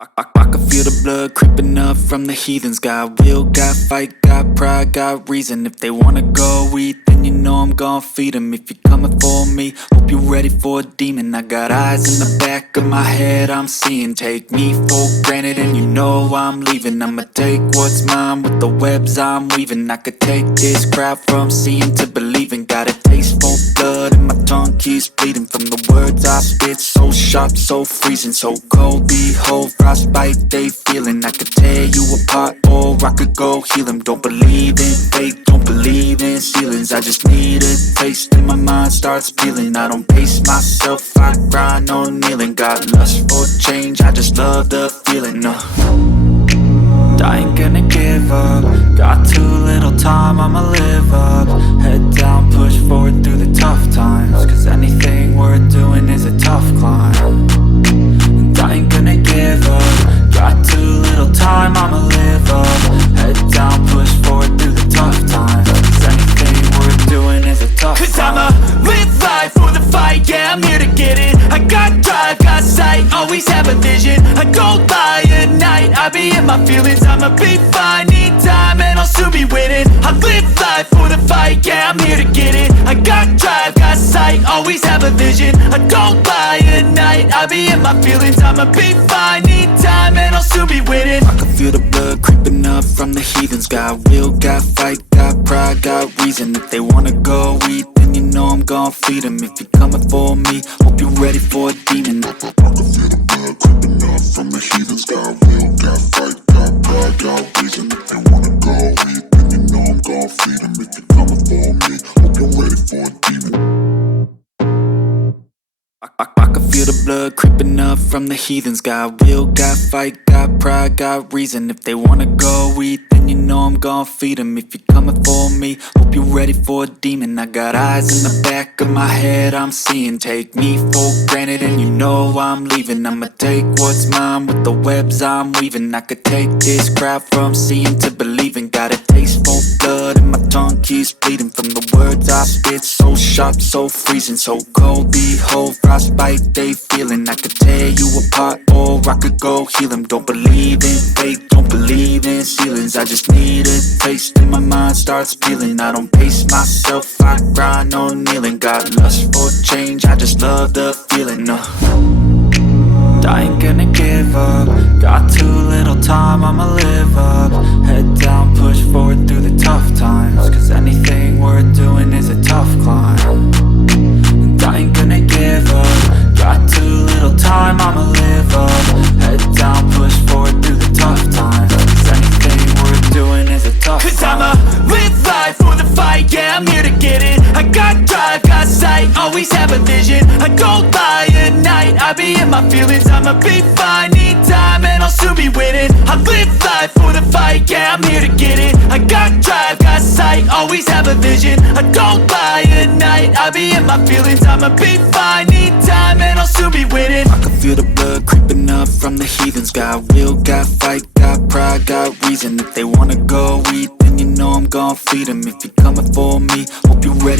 I can feel the blood creeping up from the heathens. Got will, got fight, got pride, got reason. If they wanna go eat, then you know I'm gon' feed them. If you're coming for me, hope you're ready for a demon. I got eyes in the back of my head, I'm seeing. Take me for granted and you know I'm leaving. I'ma take what's mine with the webs I'm weaving. I could take this crowd from seeing to believing. Got a taste for blood and my tongue keeps bleeding from the words I spit. So sharp, so freezing, so cold. Behold, frostbite they feeling. I could tear you apart or I could go heal them. Don't believe in fate, don't believe in ceilings. I just need a taste and my mind starts peeling. I don't pace myself, I grind on kneeling. Got lust for change, I just love the feeling. I ain't gonna give up. Got too little time, I'ma live up. Head down, push forward through the tough times. Cause anything worth doing is a tough climb. And I ain't gonna give up. Got too little time, I'ma live up. Head down, push forward through the tough times. Cause anything worth doing is a tough climb. Cause I'ma live life for the fight, yeah, I'm here to get it. I got drive, got sight, always have a vision. I don't lie at night, I be in my feelings. I'ma be fine, need time and I'll soon be winning. I live life for the fight, yeah, I'm here to get it. I got drive, got sight, always have a vision. I don't lie at night, I be in my feelings. I'ma be fine, need time and I'll soon be winning. I can feel the blood creeping up from the heathens. Got will, got fight, got pride, got reason. If they wanna go eat, then you know I'm gon' feed them. If you're coming for me, hope you're ready for a demon. I can feel the blood creeping up from the heathens. Got will, got fight, got pride, got reason. If they wanna go eat, then you know I'm gon' feed them. If you're coming for me, hope you're ready for a demon. I can feel the blood creeping up from the heathens. Got will, got fight, got pride, got reason. If they wanna go eat, then you know I'm gon' feed them. If you're coming for me, hope you're ready for a demon. I got eyes in the back of my head, I'm seeing. Take me for granted and you know I'm leaving. I'ma take what's mine with the webs I'm weaving. I could take this crowd from seeing to believing. Got a taste for blood and my tongue keeps bleeding from the words I spit. So sharp, so freezing, so cold. Behold, frostbite they feeling. I could tear you apart or I could go heal them. Don't believe in fate, don't believe in ceilings. I just need a taste and my mind starts peeling. I don't pace myself, I grind on kneeling. Got lust for change, I just love the feeling. I ain't gonna give up. Got too little time, I'ma live up. Head down, push forward through the tough times. Cause anything worth doing is a tough climb. And I ain't gonna give up. Got too little time, I'ma live up. Head down, push forward through the tough times. Cause anything worth doing is a tough climb. Cause I'ma live life for the fight, yeah, I'm here to get it. I got drive, got sight, always have a vision. I don't lie at night, I be in my feelings. I'ma be fine, need time and I'll soon be winning. I live life for the fight, yeah, I'm here to get it. I got drive, got sight, always have a vision. I don't lie at night, I be in my feelings. I'ma be fine, need time and I'll soon be winning. I can feel the blood creeping up from the heathens. Got will, got fight, got pride, got reason. If they wanna go eat, then you know I'm gon' feed them. If you're coming for me, hope you're ready.